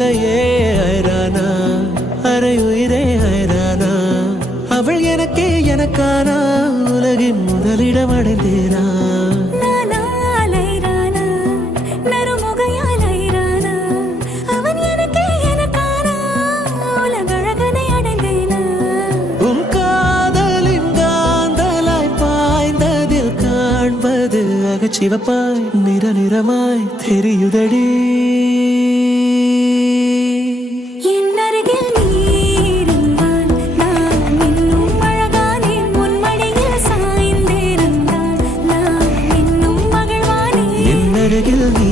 அலையே ஐரானா அரை உயிரே ஐரானா அவள் எனக்கே எனக்கானா உலகின் முதலிடம் அடைந்தேனா சிவப்பாய் நிற நிறமாய் தெரியுதடி என்னருகில் நீ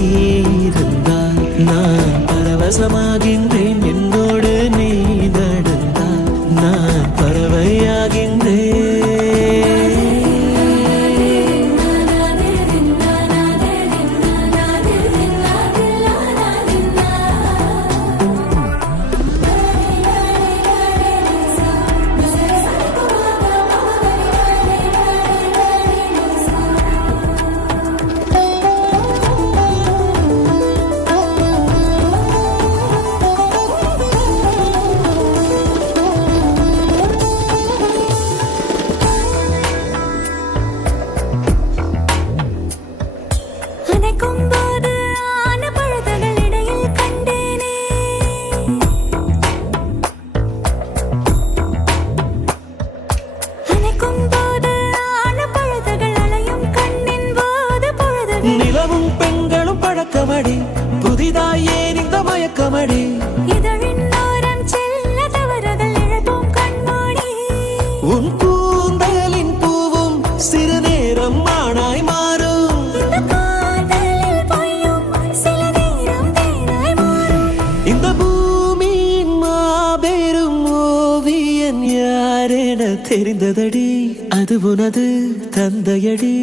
இருந்தால் நான் பரவசமாகின்றேன் என்னோடு நீ நடந்தால் நான் பறவையாகின்றேன் நிலவும் பெண்களும் பழக்கமடி புதிதாய் ஏன் இந்த மயக்கமடி உன் கூந்தலின் பூவும் சிறு நேரம் மானாய் மாறும் இந்த பூமியின் மாபெரும் ஓவியன் யாரென தெரிந்ததடி அது உனது தந்தையடி